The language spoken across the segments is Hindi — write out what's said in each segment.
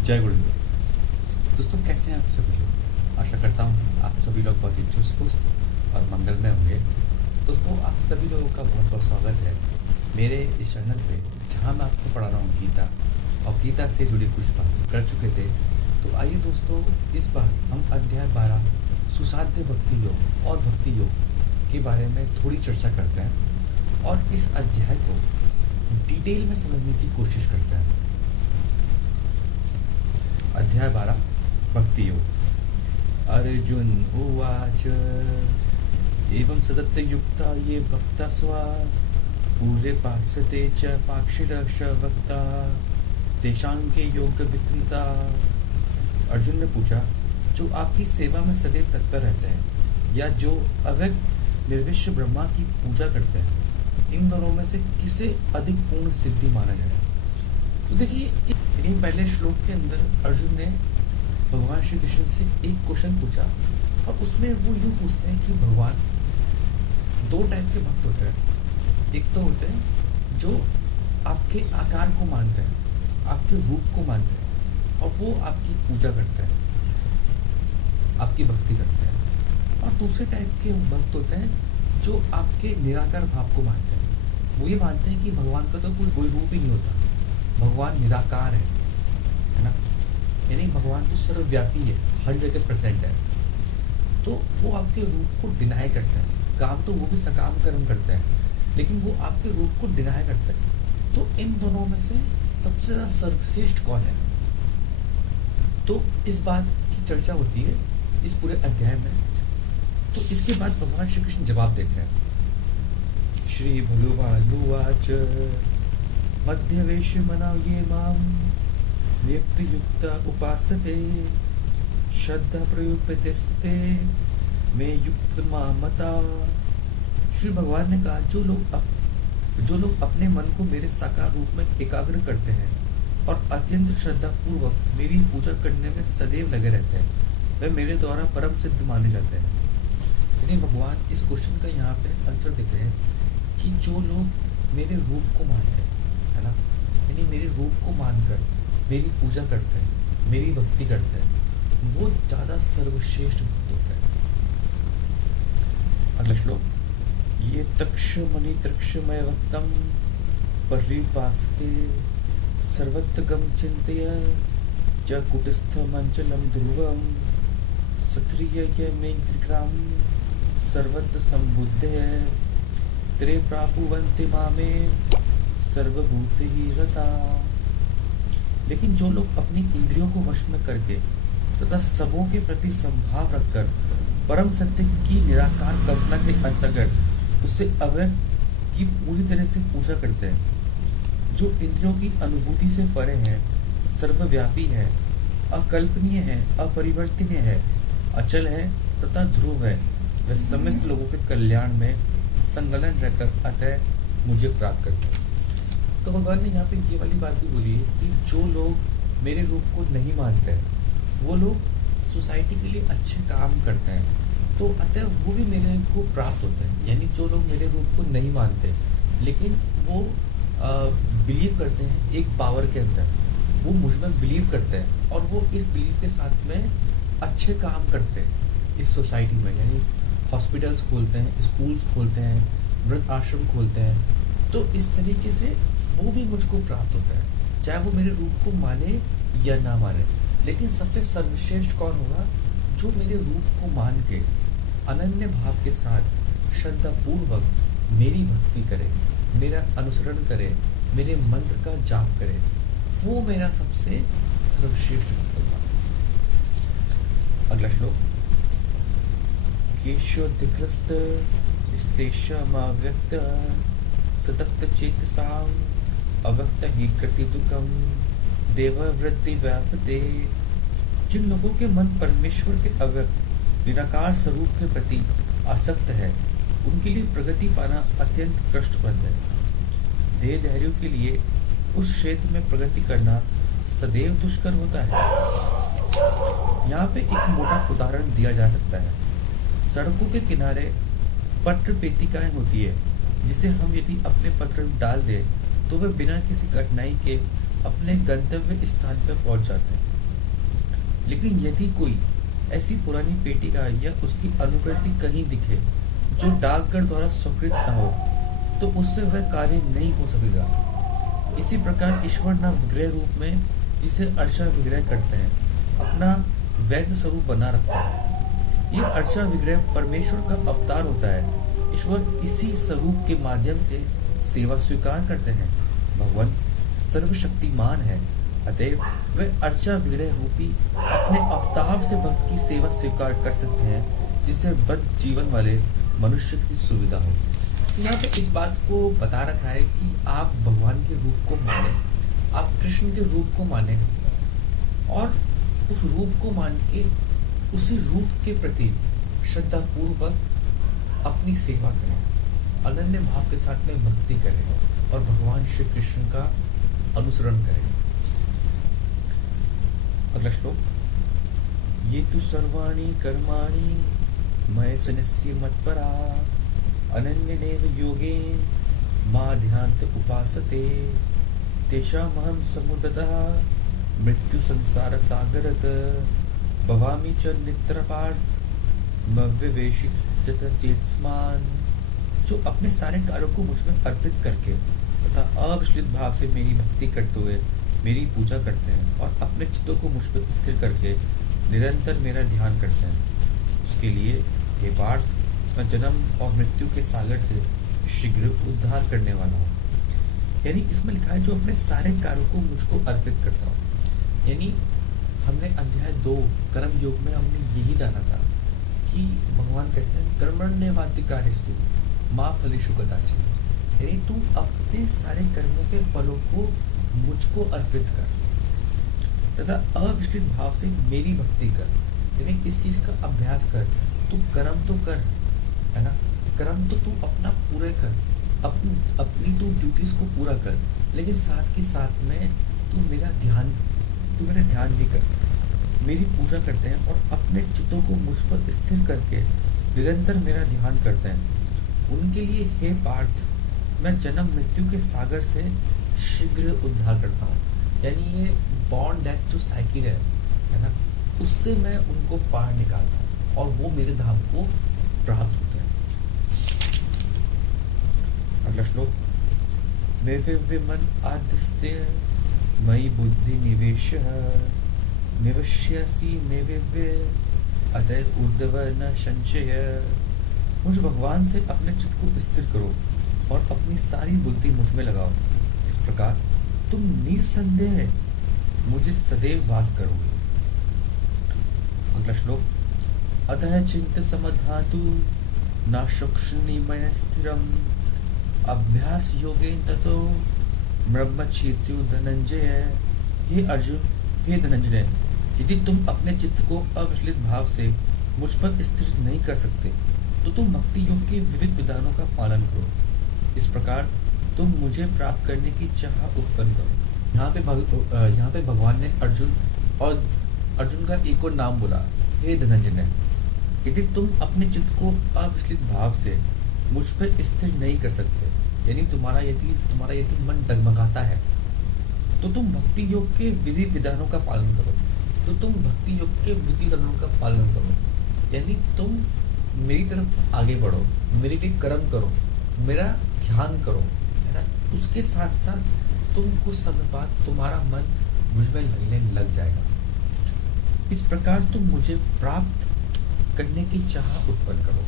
जय गुरुदेव। दोस्तों, कैसे हैं आप सभी लोग? आशा करता हूँ आप सभी लोग बहुत ही चुस्त और मंगलमय होंगे। दोस्तों, आप सभी लोगों का बहुत बहुत स्वागत है मेरे इस चैनल पे, जहाँ मैं आपको पढ़ा रहा हूँ गीता, और गीता से जुड़ी कुछ बातें कर चुके थे। तो आइए दोस्तों, इस बार हम अध्याय 12 सुसाध्य भक्ति योग और भक्ति योग के बारे में थोड़ी चर्चा करते हैं और इस अध्याय को डिटेल में समझने की कोशिश करते हैं। अध्याय 12 भक्ति योग। अर्जुन उवाच एवं सतत युक्ता ये भक्ता स्वा पूरे पासते च पाक्षिरक्ष वक्ता तेषांके योग वित्तता। अर्जुन ने पूछा, जो आपकी सेवा में सदैव तत्पर रहते हैं या जो अव्यक्त निर्विश्व ब्रह्मा की पूजा करते हैं, इन दोनों में से किसे अधिक पूर्ण सिद्धि माना जाए? तो देखिए, इन्हीं पहले श्लोक के अंदर अर्जुन ने भगवान श्री कृष्ण से एक क्वेश्चन पूछा, और उसमें वो यूँ पूछते हैं कि भगवान, दो टाइप के भक्त होते हैं। एक तो होते हैं जो आपके आकार को मानते हैं, आपके रूप को मानते हैं, और वो आपकी पूजा करते हैं, आपकी भक्ति करते हैं। और दूसरे टाइप के भक्त होते हैं जो आपके निराकार भाव को मानते हैं। वो ये मानते हैं कि भगवान का तो कोई रूप ही नहीं होता, भगवान निराकार है ना, यानी भगवान तो सर्वव्यापी है, हर जगह प्रेजेंट है। तो वो आपके रूप को डिनाई करते हैं। काम तो वो भी सकाम कर्म करते हैं, लेकिन वो आपके रूप को डिनाई करते हैं। तो इन दोनों में से सबसे ज्यादा सर्वश्रेष्ठ कौन है? तो इस बात की चर्चा होती है इस पूरे अध्याय में। तो इसके बाद भगवान श्री कृष्ण जवाब देते हैं। श्री भगवान उवाच मध्यवेश मना ये माम नियुक्त युक्त उपासते श्रद्धा प्रयुक्ते स्थिते में युक्त मामता। श्री भगवान ने कहा, जो लोग अपने मन को मेरे साकार रूप में एकाग्र करते हैं और अत्यंत श्रद्धा पूर्वक मेरी पूजा करने में सदैव लगे रहते हैं, वे मेरे द्वारा परम सिद्ध माने जाते हैं। यानी भगवान इस क्वेश्चन का यहाँ पे आंसर देते हैं कि जो लोग मेरे रूप को मानते हैं, है ना, यानी मेरे रूप को मानकर मेरी पूजा करते हैं, मेरी भक्ति करते हैं, वो ज्यादा सर्वश्रेष्ठ भक्त होते हैं। अगला श्लोक। ये तक्षमणि तक्षमय वक्तम परिपासते सर्वत्र गम चिंतय च कुटस्थ मंचलम ध्रुवम सत्रिय में त्रिग्राम सर्वत्र संबुद्धय त्रे प्रापुवन्ति मामे सर्वभूत ही रता। लेकिन जो लोग अपनी इंद्रियों को वश में करके तथा सबों के प्रति संभाव रखकर परम सत्य की निराकार कल्पना के अंतर्गत उससे अव्यक्त की पूरी तरह से पूजा करते हैं, जो इंद्रियों की अनुभूति से परे है, सर्वव्यापी है, अकल्पनीय है, अपरिवर्तनीय है, अचल है तथा ध्रुव है, वह समस्त लोगों के कल्याण में संलग्न रहकर अतः मुझे प्राप्त करते हैं। तो भगवान ने यहाँ पे ये वाली बात भी बोली है कि जो लोग मेरे रूप को नहीं मानते हैं, वो लोग सोसाइटी के लिए अच्छे काम करते हैं, तो अतः वो भी मेरे को प्राप्त होते हैं। यानी जो लोग मेरे रूप को नहीं मानते, लेकिन वो बिलीव करते हैं एक पावर के अंदर, वो मुझ में बिलीव करते हैं, और वो इस बिलीव के साथ में अच्छे काम करते हैं इस सोसाइटी में। यानी हॉस्पिटल्स खोलते हैं, स्कूल्स खोलते हैं, वृद्ध आश्रम खोलते हैं। तो इस तरीके से वो भी मुझको प्राप्त होता है, चाहे वो मेरे रूप को माने या ना माने। लेकिन सबसे सर्वश्रेष्ठ कौन होगा? जो मेरे रूप को मान के अनन्य भाव के साथ श्रद्धा पूर्वक मेरी भक्ति करे, मेरा अनुसरण करे, मेरे मंत्र का जाप करे, वो मेरा सबसे सर्वश्रेष्ठ भक्त होगा। अगला श्लोक। केशोधिकृस्त स्तेषमाव्यक्त सतप्त चेतसाम अव्यक्त ही कृति दुखम देववृत्ति व्यापते। जिन लोगों के मन परमेश्वर के अव्यक्त निराकार स्वरूप के प्रति आसक्त है, उनके लिए प्रगति पाना अत्यंत कष्टप्रद है। देहधारियों के लिए उस क्षेत्र में प्रगति करना सदैव दुष्कर होता है। यहाँ पे एक मोटा उदाहरण दिया जा सकता है। सड़कों के किनारे पत्र पेटिकाएं होती है, जिसे हम यदि अपने पत्र डाल दें तो वे बिना किसी कठिनाई के अपने गंतव्य स्थान पर पहुंच जाते हैं। लेकिन यदि कोई ऐसी पुरानी पेटिका या उसकी अनुकृति कहीं दिखे जो डाकघर द्वारा स्वीकृत न हो, तो उससे वह कार्य नहीं हो सकेगा। इसी प्रकार ईश्वर न विग्रह रूप में, जिसे अर्चा विग्रह करते हैं, अपना वैध स्वरूप बना रखता है। यह अर्चा विग्रह परमेश्वर का अवतार होता है। ईश्वर इसी स्वरूप के माध्यम से सेवा स्वीकार करते हैं। भगवान सर्वशक्तिमान है, अतएव वे अर्चा विग्रह रूपी अपने अवतार से भक्त की सेवा स्वीकार कर सकते हैं, जिससे बद्ध जीवन वाले मनुष्य की सुविधा हो। यहाँ पे इस बात को बता रखा है कि आप भगवान के रूप को माने, आप कृष्ण के रूप को माने और उस रूप को मान के उसी रूप के प्रति श्रद्धा पूर्वक अपनी सेवा करें, अनन्य भाव के साथ में भक्ति करें और भगवान श्री कृष्ण का अनुसरण करें। अगला श्लोक, ये तु सर्वाणि कर्माणि मयि सन्यस्य मत्परा अनन्येनैव योगेन मा ध्यान्त उपासते तेषामहं समुदतः मृत्यु संसार सागरत भवामि च नित्यपार्थ मव्यवेशित चेतस्मान। जो अपने सारे कार्यों को मुझ में अर्पित करके तथा अविचलित भाव से मेरी भक्ति करते हुए मेरी पूजा करते हैं और अपने चित्तों को मुझ पर स्थिर करके निरंतर मेरा ध्यान करते हैं, उसके लिए हे पार्थ, मैं जन्म और मृत्यु के सागर से शीघ्र उद्धार करने वाला हूँ। यानी इसमें लिखा है जो अपने सारे कार्यों को मुझको अर्पित करता हूँ। यानी हमने अध्याय 2 कर्म योग में हमने यही जाना था कि भगवान कहते हैं कर्मण्येवाधिकारिषु मा फलेषु कदाचित्। यानी तू अपने सारे कर्मों के फलों को मुझको अर्पित कर तथा अविचलित भाव से मेरी भक्ति कर। यानी इस चीज का अभ्यास कर। तू कर्म तो कर, है ना, कर्म तो तू अपना पूरे कर, अपनी तू ड्यूटीज को पूरा कर, लेकिन साथ के साथ में तू मेरा ध्यान भी कर। मेरी पूजा करते हैं और अपने चित्तों को मुझ पर स्थिर करके निरंतर मेरा ध्यान करते हैं। उनके लिए हे पार्थ, मैं जन्म मृत्यु के सागर से शीघ्र उद्धार करता हूँ। यानी ये बॉर्न डेथ जो साइकिल है ना, उससे मैं उनको पार निकालता हूँ और वो मेरे धाम को प्राप्त होते हैं। अगला श्लोक, मे मन आदिस्ते मयि बुद्धि निवेश निवश्यसि मे अतः ऊर्ध्व न संशय। मुझ भगवान से अपने चित्त को स्थिर करो और अपनी सारी बुद्धि मुझ में लगाओ। इस प्रकार तुम निसंदेह मुझे सदैव वास करोगे। अगला श्लोक, अतः चिंत समधातु न शुक्ष्णीमय स्थिरम अभ्यास योगेन ततो ब्रह्मचेत्यु धनंजय। हे अर्जुन, हे धनंजय, यदि तुम अपने चित्त को अविचलित भाव से मुझ पर स्थिर नहीं कर सकते तो तुम भक्ति योग के विविध विधानों का पालन करो। इस प्रकार तुम मुझे प्राप्त करने की चाह उत्पन्न करो। यहाँ पे भगवान ने अर्जुन का एक और नाम बोला, हे धनंजय, यदि तुम अपने चित्त को अविचलित भाव से मुझ पर स्थिर नहीं कर सकते, यानी तुम्हारा यदि मन डगमगाता है, तो तुम भक्ति योग के विधि विधानों का पालन करो। यानी तुम मेरी तरफ आगे बढ़ो, मेरे लिए कर्म करो, मेरा ध्यान करो, है ना। उसके साथ साथ तुम कुछ समय बाद तुम्हारा मन मुझ में लगने लग जाएगा। इस प्रकार तुम मुझे प्राप्त करने की चाह उत्पन्न करो।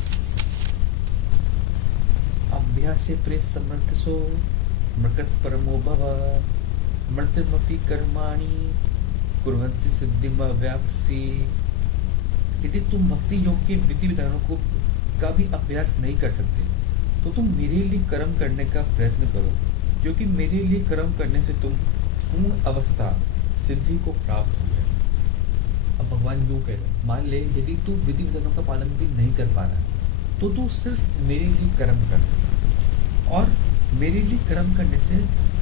अभ्यासे प्रे समर्थसो मृकत परमो भव मृतमपि कर्माणि कुर्वन्ति सिद्धिमवाप्स्यसि। यदि तुम भक्ति योग के विधि विधानों का भी अभ्यास नहीं कर सकते तो तुम मेरे लिए कर्म करने का प्रयत्न करो, क्योंकि मेरे लिए कर्म करने से तुम पूर्ण अवस्था सिद्धि को प्राप्त हो गए। अब भगवान यूं कह रहे हैं, मान ले यदि तू विधि विधानों का पालन भी नहीं कर पा रहा तो तू सिर्फ मेरे लिए कर्म कर, और मेरे लिए कर्म करने से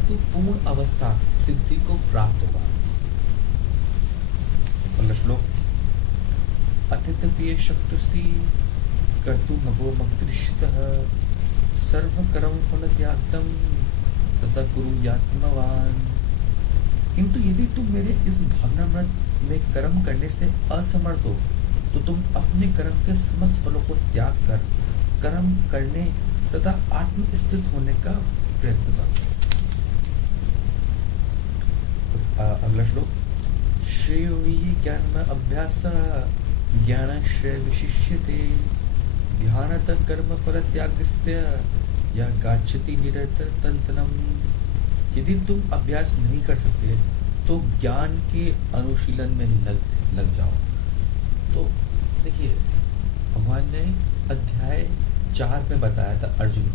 तू पूर्ण अवस्था सिद्धि को प्राप्त होगा। अगला श्लोक, अत्यंत शक्तुसी कर्तु मगो मग्दृष्टः सर्व कर्म फल त्यागम तथा कुरु यात्मवान। किंतु यदि तुम मेरे इस भावना में कर्म करने से असमर्थ हो तो तुम अपने कर्म के समस्त फलों को त्याग कर कर्म करने तथा आत्मस्थित होने का प्रयत्न करो। अगला श्लोक। श्रेयो हि ज्ञान अभ्यास ज्ञानाश्रय विशिष्यते ध्यानतः कर्म फल त्यागस्य या गाच्छति निरतर तंतनम। यदि तुम अभ्यास नहीं कर सकते तो ज्ञान के अनुशीलन में लग जाओ। तो देखिए, भगवान ने अध्याय 4 में बताया था अर्जुन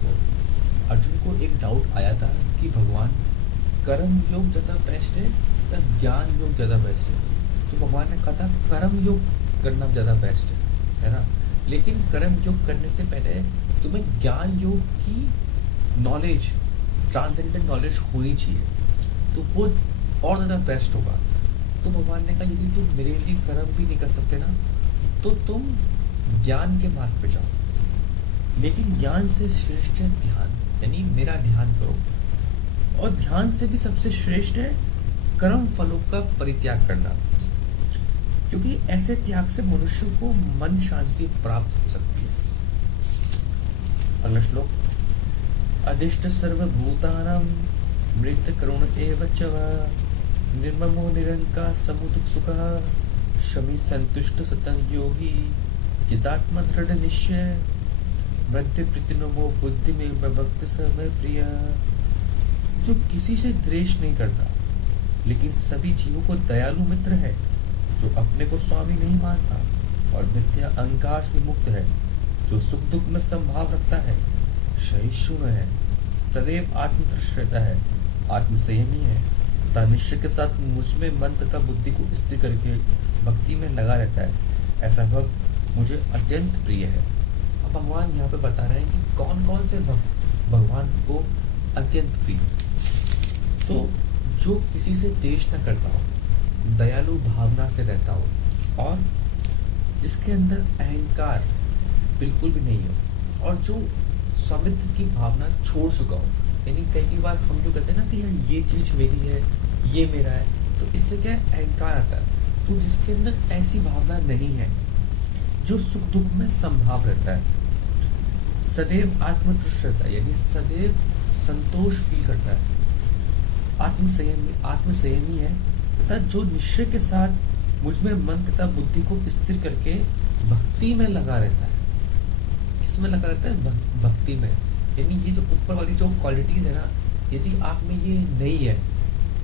को एक डाउट आया था कि भगवान कर्म योग ज्यादा बेस्ट है या ज्ञान योग ज्यादा बेस्ट है। तो भगवान ने कहा था कर्म योग करना ज्यादा बेस्ट है ना। लेकिन कर्म योग करने से पहले तुम्हें ज्ञान योग की नॉलेज, ट्रांसेंडेंट नॉलेज होनी चाहिए, तो वो और ज्यादा बेस्ट होगा। तो भगवान ने कहा यदि तुम मेरे लिए कर्म भी नहीं कर सकते ना तो तुम ज्ञान के मार्ग पे जाओ। लेकिन ज्ञान से श्रेष्ठ है ध्यान, यानी मेरा ध्यान करो। और ध्यान से भी सबसे श्रेष्ठ है कर्म फलों का परित्याग करना, क्योंकि ऐसे त्याग से मनुष्य को मन शांति प्राप्त हो सकती है। अगला श्लोक। अधिष्ठ सर्वभूतानां मृत करुण एव च निर्ममो निरंकार समुदुख सुखः शमी संतुष्ट सतं योगी यदात्मा दृढ़ निश्चय मध्य प्रतिनमो बुद्धि में भक्त समय प्रिय। जो किसी से द्वेष नहीं करता लेकिन सभी जीवों को दयालु मित्र है, जो अपने को स्वामी नहीं मानता और मिथ्या अहंकार से मुक्त है, जो सुख दुख में संभाव रखता है, सहिष्णु है, सदैव आत्मतृष्ण रहता है, आत्मसंयमी है तथा निश्चय के साथ मुझमें मन तथा बुद्धि को स्थिर करके भक्ति में लगा रहता है, ऐसा भक्त मुझे अत्यंत प्रिय है। अब भगवान यहाँ पे बता रहे हैं कि कौन कौन से भक्त भगवान को अत्यंत प्रिय। तो जो किसी से द्वेष न करता हो, दयालु भावना से रहता हो और जिसके अंदर अहंकार बिल्कुल भी नहीं हो और जो स्वामित्व की भावना छोड़ चुका हो। यानी कई बार हम जो कहते हैं ना कि यार ये चीज मेरी है, ये मेरा है, तो इससे क्या है, अहंकार आता है। तो जिसके अंदर ऐसी भावना नहीं है, जो सुख दुख में संभाव रहता है, सदैव आत्मतुष्ट रहता है, यानी सदैव संतोष फील करता है, आत्मसंयमी है तथा जो निश्चय के साथ मुझमें मन तथा बुद्धि को स्थिर करके भक्ति में लगा रहता है। किसमें लगा रहता है? भक्ति में। यानी ये जो ऊपर वाली जो क्वालिटीज है ना, यदि आप में ये नहीं है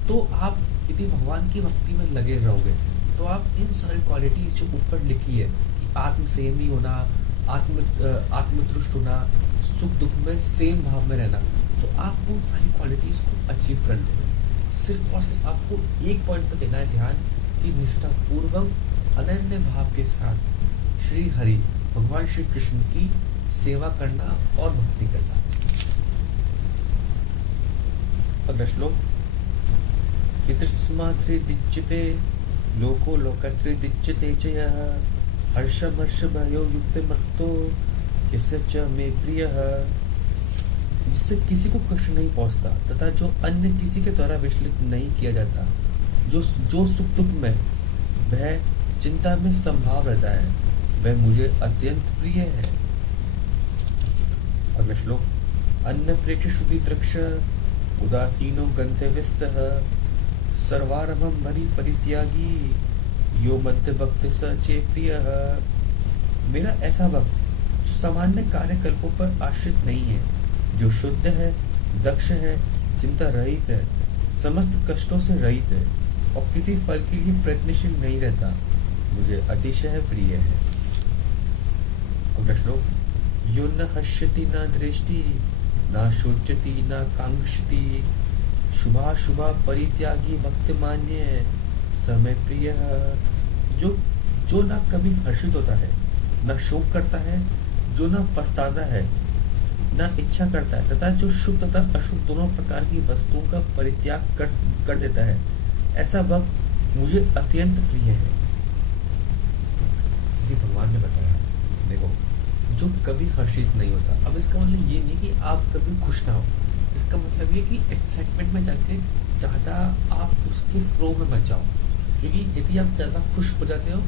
तो आप यदि भगवान की भक्ति में लगे रहोगे तो आप इन सारी क्वालिटीज जो ऊपर लिखी है कि आत्मसंयमी होना, आत्मतुष्ट होना, सुख दुख में सेम भाव में रहना, तो आप उन सारी क्वालिटीज को अचीव कर लोगे। सिर्फ और सिर्फ आपको एक पॉइंट पर देना है ध्यान कि निष्ठा पूर्वक अनन्य भाव के साथ श्री हरि भगवान श्री कृष्ण की सेवा करना और भक्ति करना। अगला श्लोक। यतस्मात्रिदिच्यते लोको लोकत्रिदिच्यते च यः हर्षमर्ष भयो युक्त मत्तो यस्य च मे प्रियः। जिससे किसी को कष्ट नहीं पहुंचता तथा जो अन्य किसी के द्वारा विचलित नहीं किया जाता, जो सुख दुख में वह चिंता में संभाव रहता है, वह मुझे अत्यंत प्रिय है। अगला श्लोक। अन्न प्रेक्ष श्रुति दृक्ष उदासीनो गंतव्यस्तः सर्वारंभं भरी परित्यागी यो मध्य भक्त स चे प्रियः। मेरा ऐसा भक्त जो सामान्य कार्यकल्पों पर आश्रित नहीं है, जो शुद्ध है, दक्ष है, चिंता रहित है, समस्त कष्टों से रहित है और किसी फल के लिए प्रयत्नशील नहीं रहता, मुझे अतिशय प्रिय है। अगला श्लोक। यो न हश्यति न दृष्टि न शोचति न कांक्षति शुभाशुभा परित्यागी भक्तिमान्य समय प्रिय। जो न कभी हर्षित होता है, न शोक करता है, जो न पछताता है, न इच्छा करता है तथा जो शुभ तथा अशुभ दोनों प्रकार की वस्तुओं का परित्याग कर देता है, ऐसा भक्त मुझे अत्यंत प्रिय है। ये भगवान ने बताया। देखो, जो कभी हर्षित नहीं होता, अब इसका मतलब ये नहीं कि आप कभी खुश ना हो, इसका मतलब ये कि एक्साइटमेंट में जाके ज़्यादा आप उसके फ्लो में मत जाओ, क्योंकि यदि आप ज़्यादा खुश हो जाते हो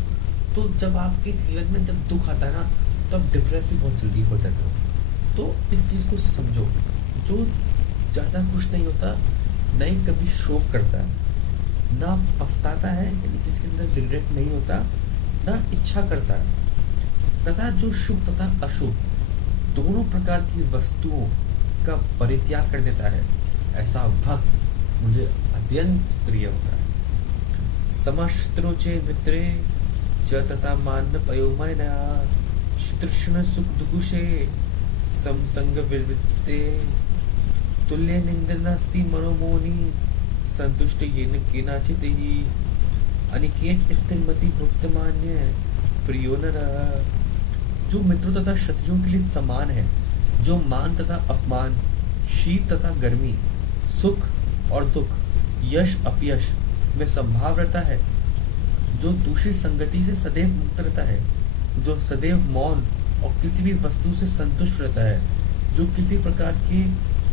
तो जब आपके जीवन में जब दुख आता है ना, तो आप डिप्रेस भी बहुत जल्दी हो जाते हो। तो इस चीज़ को समझो, जो ज़्यादा खुश नहीं होता, न ही कभी शोक करता है, ना पछताता है, यानी जिसके अंदर रिग्रेट नहीं होता, ना इच्छा करता है, तथा जो शुभ तथा अशुभ दोनों प्रकार की वस्तुओं का परित्याग कर देता है, ऐसा भक्त मुझे अत्यंत प्रिय होता है। समश्त्रोचे मित्रे च तथा मान पयोमयना तृष्ण सुख दुखुषे समसंग विरचिते तुल्य निंदनास्ति मनोमोनि संतुष्ट येन केनाचित ही अनिकेत स्थिरमति भुक्तमान्य प्रियो नरः। जो मित्रों तथा शत्रुओं के लिए समान है, जो मान तथा अपमान, शीत तथा गर्मी, सुख और दुख, यश अपयश में संभाव रहता है, जो दूसरी संगति से सदैव मुक्त रहता है, जो सदैव मौन और किसी भी वस्तु से संतुष्ट रहता है, जो किसी प्रकार के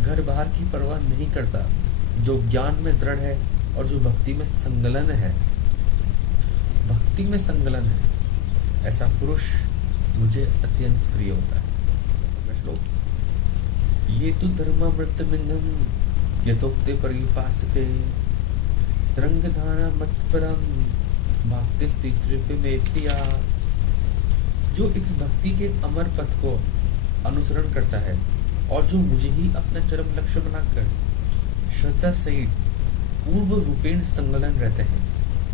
घर बाहर की परवाह नहीं करता, जो ज्ञान में दृढ़ है और जो भक्ति में संलग्न है, भक्ति में संलग्न है, ऐसा पुरुष मुझे अत्यंत प्रिय होता है। श्लोक। ये तो धर्मामृतमिन्दं यथोक्ते परिपासते तरंगधारा मत्परम भक्तिस्तित्रिपि मे प्रिया। जो इस भक्ति के अमर पथ को अनुसरण करता है और जो मुझे ही अपना चरम लक्ष्य बनाकर श्रद्धा सहित पूर्व रूपेण संलग्न रहते हैं,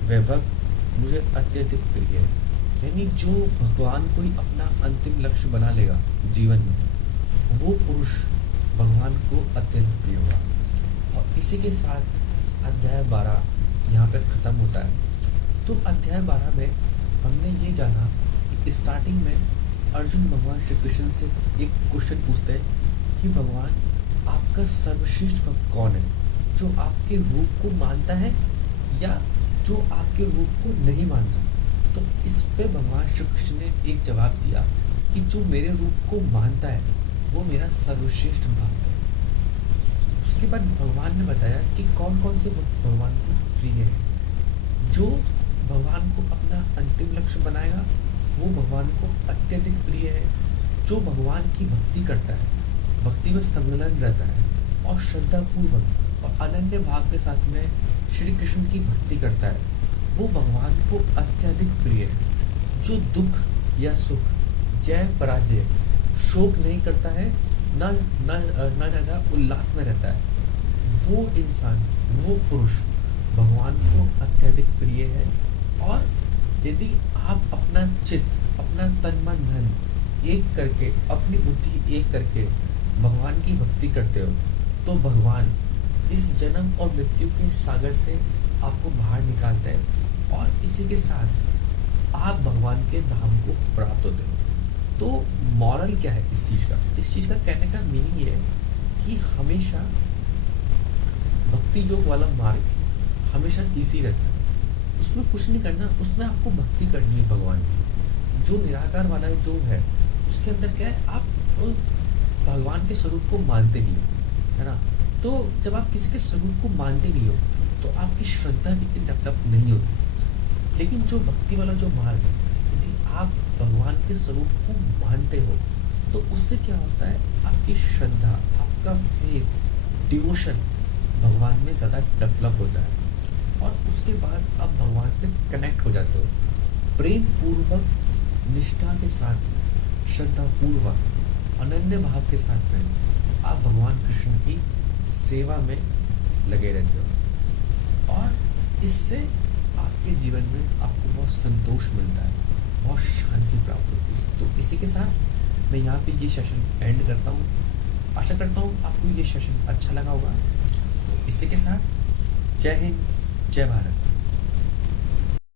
वह भक्त मुझे अत्यधिक प्रिय है। यानी जो भगवान को ही अपना अंतिम लक्ष्य बना लेगा जीवन में, वो पुरुष भगवान को अत्यंत प्रिय होगा। और इसी के साथ अध्याय 12 यहाँ पे खत्म होता है। तो अध्याय 12 में हमने ये जाना कि स्टार्टिंग में अर्जुन भगवान श्री कृष्ण से एक क्वेश्चन पूछते हैं कि भगवान आपका सर्वश्रेष्ठ भक्त कौन है, जो आपके रूप को मानता है या जो आपके रूप को नहीं मानता। तो इस पे भगवान श्री कृष्ण ने एक जवाब दिया कि जो मेरे रूप को मानता है वो मेरा सर्वश्रेष्ठ भक्त है। उसके बाद भगवान ने बताया कि कौन कौन से भक्त भगवान को प्रिय है। जो भगवान को अपना अंतिम लक्ष्य बनाएगा वो भगवान को अत्यधिक प्रिय है। जो भगवान की भक्ति करता है, भक्ति में संलग्न रहता है और श्रद्धा पूर्वक और अनन्य भाव के साथ में श्री कृष्ण की भक्ति करता है, वो भगवान को अत्यधिक प्रिय है। जो दुख या सुख, जय पराजय, शोक नहीं करता है, ना ज्यादा उल्लास में रहता है, वो इंसान, वो पुरुष भगवान को अत्यधिक प्रिय है। और यदि आप अपना चित्त, अपना तन मन धन एक करके, अपनी बुद्धि एक करके भगवान की भक्ति करते हो, तो भगवान इस जन्म और मृत्यु के सागर से आपको बाहर निकालते हैं और इसी के साथ आप भगवान के धाम को प्राप्त होते हो। तो मॉरल क्या है इस चीज का? इस चीज का कहने का मीनिंग ये है कि हमेशा भक्ति योग वाला मार्ग हमेशा इजी रहता है, उसमें कुछ नहीं करना, उसमें आपको भक्ति करनी है भगवान की। जो निराकार वाला जो है उसके अंदर क्या है, आप भगवान के स्वरूप को मानते नहीं हो, है ना। तो जब आप किसी के स्वरूप को मानते नहीं हो तो आपकी श्रद्धा इतनी डेवलप नहीं होती। लेकिन जो भक्ति वाला जो मार्ग है, यदि आप भगवान के स्वरूप को मानते हो तो उससे क्या होता है, आपकी श्रद्धा, आपका फेथ, डिवोशन भगवान में ज़्यादा डेवलप होता है और उसके बाद आप भगवान से कनेक्ट हो जाते हो। प्रेम पूर्वक, निष्ठा के साथ, श्रद्धा पूर्वक, अनन्य भाव के साथ में आप भगवान कृष्ण की सेवा में लगे रहते हो और इससे आपके जीवन में आपको बहुत संतोष मिलता है, बहुत शांति प्राप्त होती है। तो इसी के साथ मैं यहाँ पे ये सेशन एंड करता हूँ। आशा करता हूँ आपको ये सेशन अच्छा लगा होगा। तो इसी के साथ जय हिंद, जय भारत।